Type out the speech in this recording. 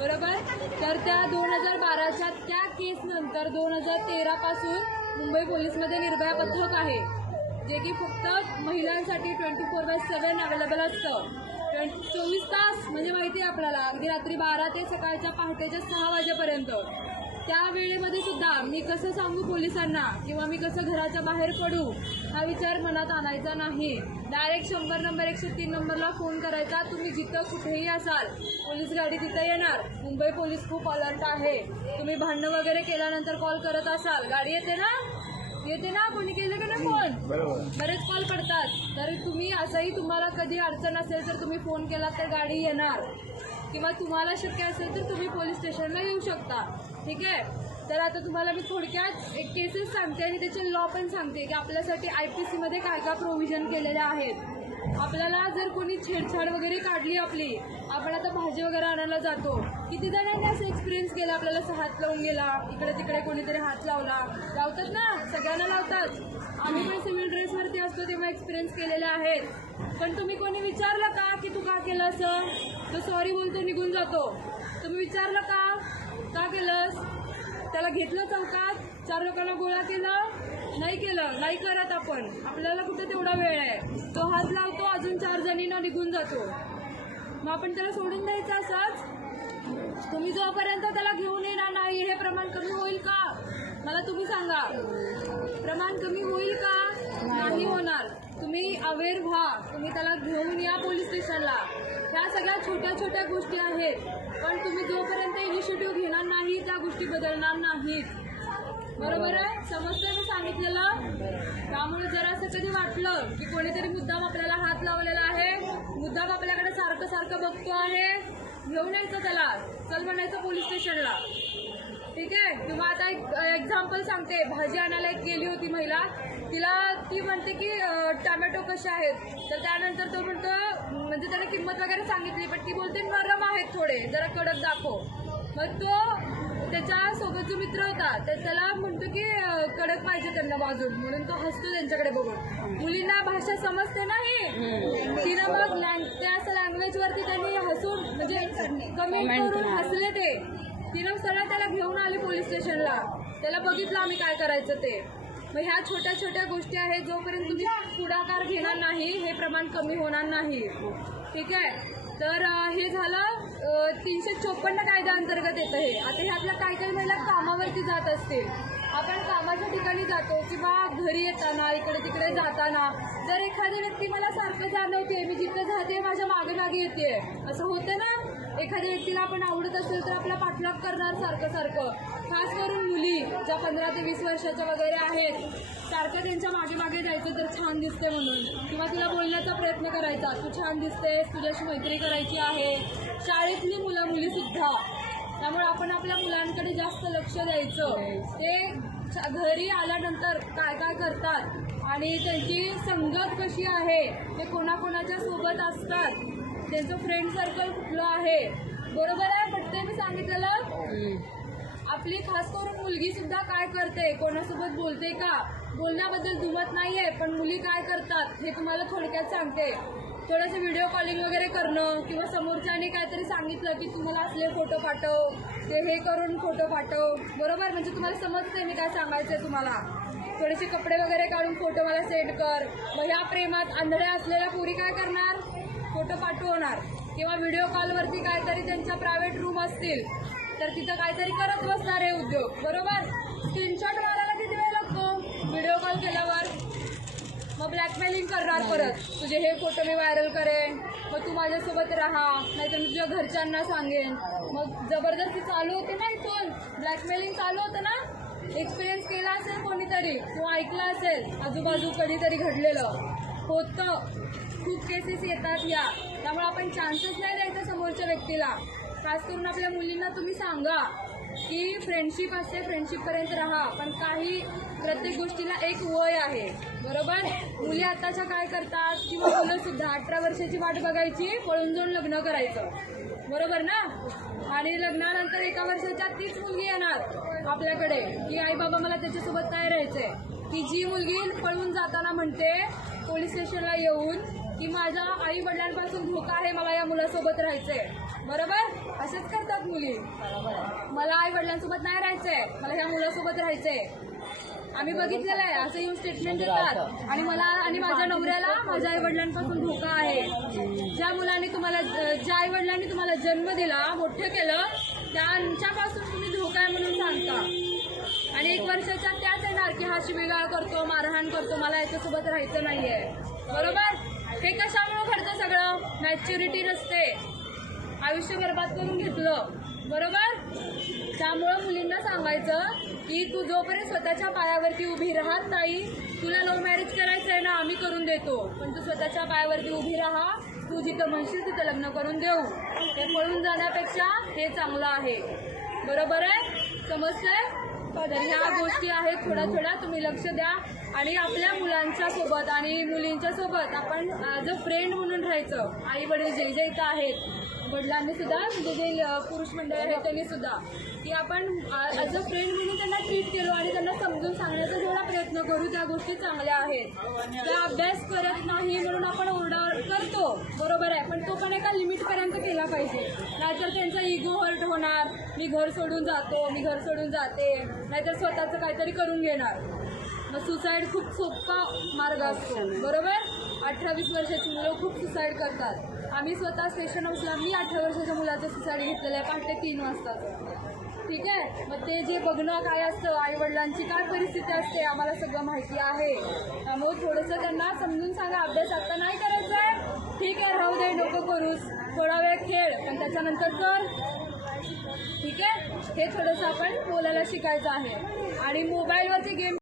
बरोबर. तर त्या 2012च्या त्या केसनंतर 2013 पासून मुंबई पोलीसमध्ये निर्भया पथक आहे, जे की फक्त महिलांसाठी 24/7 अवेलेबल असतं. 24 तास म्हणजे माहिती आहे आपल्याला, अगदी रात्री 12 ते सकाळच्या पहाटेच्या 6 वाजेपर्यंत. त्या वेळेमध्ये सुद्धा मी कसं सांगू पोलिसांना किंवा मी कसं घराच्या बाहेर पडू हा विचार मनात आणायचा नाही. डायरेक्ट 100 नंबर 103 नंबरला फोन करायचा. तुम्ही जिथं कुठेही असाल पोलीस गाडी तिथं येणार. मुंबई पोलीस खूप अलर्ट आहे. तुम्ही भांडणं वगैरे केल्यानंतर कॉल करत असाल, गाडी येते ना कोणी केलं का नाही फोन, बरेच कॉल करतात. तर तुम्ही असंही तुम्हाला कधी अडचण असेल तर तुम्ही फोन केला तर गाडी येणार, किंवा तुम्हाला शक्य असेल तर तुम्ही पोलीस स्टेशनला येऊ शकता. ठीक आहे. तर आता तुम्हाला मी थोडक्यात एक केसेस सांगते आणि त्याचे लॉ पण सांगते की आपल्यासाठी IPC मध्ये काय काय प्रोव्हिजन केलेले आहेत. आपल्याला जर कोणी छेडछाड वगैरे काढली आपली, आपण आता भाजी वगैरे आणायला जातो, किती जणांनी असं एक्सपिरियन्स केला, आपल्याला असं हात लावून गेला, इकडे तिकडे कोणीतरी हात लावतात ना, सगळ्यांना लावतात. आम्ही पण सिव्हिल ड्रेसवरती असतो तेव्हा एक्सपिरियन्स केलेले आहेत. पण तुम्ही कोणी विचारलं का की तू का केलं असं? तो सॉरी बोलतो, निघून जातो. तुम्ही विचारलं का केलंस? त्याला घेतलं चौकात, 4 लोकांना गोळा केलं? नाही केलं, नाही करत आपण. आपल्याला कुठे तेवढा वेळ आहे. तो हात लावतो, अजून 4 जणींना निघून जातो. मग आपण त्याला सोडून द्यायचं असंच? तुम्ही जोपर्यंत त्याला घेऊन येणार नाही, हे प्रमाण कमी होईल का? मला तुम्ही सांगा, प्रमाण कमी होईल का? नाही होणार. तुम्ही अवेअर व्हा, तुम्ही त्याला घेऊन या पोलीस स्टेशनला. ह्या सगळ्या छोट्या छोट्या गोष्टी आहेत, पण तुम्ही जोपर्यंत इनिशिएटिव्ह घेणार नाही त्या गोष्टी बदलणार नाहीत. बरोबर आहे? समजतंय मी सांगितलेलं? त्यामुळे जर असं कधी वाटलं की कोणीतरी मुद्दाम आपल्याला हात लावलेला आहे, मुद्दाम आपल्याकडे सारखं सारखं बघतो आहे, घेऊन यायचं त्याला, चल म्हणायचं पोलीस स्टेशनला. ठीक आहे. किंवा आता एक एक्झाम्पल सांगते. भाजी आणायला एक गेली होती महिला, ती म्हणते की टमॅटो कसे आहेत, तर त्यानंतर तो म्हणतो, म्हणजे त्याने किंमत वगैरे सांगितली, पण ती बोलते नरम आहेत थोडे, जरा कडक दाखव. मग तो त्याच्या सोबत जो मित्र होता त्याला म्हणतो की कडक पाहिजे त्यांना भाजून, म्हणून तो हसतो त्यांच्याकडे बघून. मुलींना भाषा समजते नाही, तिनं मग त्या लँग्वेजवरती त्यांनी हसून म्हणजे कमेंट करून हसले ते. तिनं सरळ त्याला घेऊन आली पोलीस स्टेशनला. त्याला बघितलं आम्ही काय करायचं ते. मग ह्या छोट्या छोट्या गोष्टी आहेत, जोपर्यंत तुम्ही पुढाकार घेणार नाही हे प्रमाण कमी होणार नाही. ठीक आहे. तर हे झालं 354 कायद्याअंतर्गत येतं हे. आता ह्यातल्या काही महिला कामावरती जात असतील, आपण कामाच्या ठिकाणी जातो किंवा घरी येताना इकडे तिकडे जाताना जर एखादी व्यक्ती मला सारखं जाणवते, मी जिथं जाते माझ्या मागे मागे येते, असं होतं ना. एखाद्या व्यक्तीला आपण आवडत असेल तर आपला पाठलाग करणार सारखं सारखं. खास करून मुली ज्या 15 ते 20 वर्षाच्या वगैरे आहेत, सारखं त्यांच्या मागे मागे जायचं तर छान दिसते म्हणून, किंवा तिला बोलण्याचा प्रयत्न करायचा, तू छान दिसतेस, तुझ्याशी मैत्री करायची आहे. शाळेतली मुली सुद्धा. त्यामुळे आपण आपल्या मुलांकडे जास्त लक्ष द्यायचं. ते घरी आल्यानंतर काय काय करतात आणि त्यांची संगत कशी आहे, ते कोणाकोणाच्या सोबत असतात, त्यांचं फ्रेंड सर्कल कुठलं आहे. बरोबर आहे? पटतंय मी सांगितलेलं? आपली खास करून मुलगी सुद्धा काय करते, कोणासोबत बोलते का, बोलण्याबद्दल दुमत नाहीये, पण मुली काय करतात हे तुम्हाला थोडक्यात सांगते. थोडंसं व्हिडिओ कॉलिंग वगैरे करणं, किंवा समोरच्याने काहीतरी सांगितलं की तुम्हाला असले फोटो पाठव, ते हे करून फोटो पाठव. बरोबर? म्हणजे तुम्हाला समजतंय मी काय सांगायचंय तुम्हाला. थोडेसे कपडे वगैरे काढून फोटो मला सेंड कर. मग ह्या प्रेमात आंधळ्या असलेल्या पोरी काय करणार, फोटो पाठवणार. किंवा व्हिडिओ कॉलवरती काहीतरी त्यांच्या प्रायव्हेट रूम असतील तर तिथं काहीतरी करत बसणार हे उद्योग. बरोबर? स्क्रीनशॉट मारायला किती वेळ लागतो व्हिडिओ कॉल केल्यावर? मग ब्लॅकमेलिंग करणार परत, तुझे हे फोटो मी व्हायरल करेन, मग तू माझ्यासोबत राहा, नाहीतर मी तुझ्या घरच्यांना सांगेन. मग जबरदस्ती चालू होते ना, इथून ब्लॅकमेलिंग चालू होतं ना. एक्सपिरियन्स केला असेल कोणीतरी किंवा ऐकलं असेल आजूबाजू कधीतरी घडलेलं होतं. खूप केसेस येतात या. त्यामुळे आपण चान्सेस नाही द्यायचा समोरच्या व्यक्तीला. खास करून आपल्या मुलींना तुम्ही सांगा की फ्रेंडशिप असते, फ्रेंडशिपपर्यंत राहा, पण प्रत्येक गोष्टीला एक वय आहे. बरोबर? मुली आताच्या काय करतात, किंवा मुलं सुद्धा 18 वर्षाची वाट बघायची, पळून जाऊन लग्न करायचं. बरोबर ना? आणि लग्नानंतर 1 वर्षाच्या तीच मुलगी येणार आपल्याकडे की आई बाबा मला त्याच्यासोबत काय राहायचंय. ती जी मुलगी पळून जाताना म्हणते पोलीस स्टेशनला येऊन की माझ्या आई वडिलांपासून धोका आहे, मला या मुलासोबत राहायचंय. बरोबर? असेच करतात मुली. मुली. मला आई वडिलांसोबत नाही राहायचंय, मला ह्या मुलासोबत राहायचंय. आम्ही बघितलेलं आहे, असं येऊन स्टेटमेंट देतात. आणि मला आणि माझ्या नवऱ्याला माझ्या आई वडिलांपासून धोका आहे. ज्या आई वडिलांनी तुम्हाला जन्म दिला, मोठं केलं, त्यांच्यापासून तुम्ही धोका आहे म्हणून सांगता. आणि 1 वर्षाच्या त्याच येणार की हा शिवीगाळ करतो, मारहाण करतो, मला याच्यासोबत राहायचं नाहीये. बरोबर? हे कशामुळे घडतं सगळं? मॅच्युरिटी नसते, आयुष्य बरबाद करून घेतलं. बरोबर? त्यामुळं मुलींना सांगायचं की तू जोपर्यंत स्वतःच्या पायावरती उभी राहत नाही, तुला लव्ह मॅरेज करायचं आहे ना, आम्ही करून देतो, पण तू स्वतःच्या पायावरती उभी राहा. तू जिथं म्हणशील तिथं लग्न करून देऊ. हे पळून जाण्यापेक्षा हे चांगलं आहे. बरोबर आहे? समजतंय? तर ह्या गोष्टी आहेत, थोड्या तुम्ही लक्ष द्या. आणि आपल्या मुलांच्या सोबत आणि मुलींच्या सोबत आपण ॲज अ फ्रेंड म्हणून राहायचं. आई वडील जे इथं आहेत, वडिलांनी सुद्धा, म्हणजे जे पुरुष मंडळ आहेत त्यांनी सुद्धा, की आपण ॲज अ फ्रेंड म्हणून त्यांना ट्रीट केलो आणि त्यांना समजून सांगण्याचा जेवढा प्रयत्न करू त्या गोष्टी चांगल्या आहेत. त्या अभ्यास करत नाही म्हणून आपण ओरडा करतो, बरोबर आहे, पण तो पण एका लिमिटपर्यंत केला पाहिजे. नाहीतर त्यांचा इगो हर्ट होणार, मी घर सोडून जातो, मी घर सोडून जाते, नाहीतर स्वतःचं काहीतरी करून घेणार. मग सुसाईड खूप सोपा मार्ग असतो. बरोबर? 18-20 वर्षाची मुलं खूप सुसाईड करतात. आम्ही स्वतः स्टेशन हाऊसला मी 18 वर्षाच्या मुलाचं सुसाईड घेतलेलं आहे, पहाटे 3 वाजताचं. ठीक आहे? मग ते जे बघणं काय असतं, आईवडिलांची काय परिस्थिती असते, आम्हाला सगळं माहिती आहे. त्यामुळे थोडंसं त्यांना समजून सांगा, अभ्यास आता नाही करायचा आहे, ठीक आहे, राहू दे, नको करूस, थोडा वेळ खेळ, पण त्याच्यानंतर कर. ठीक आहे? हे थोडंसं आपण बोलायला शिकायचं आहे. आणि मोबाईलवरचे गेम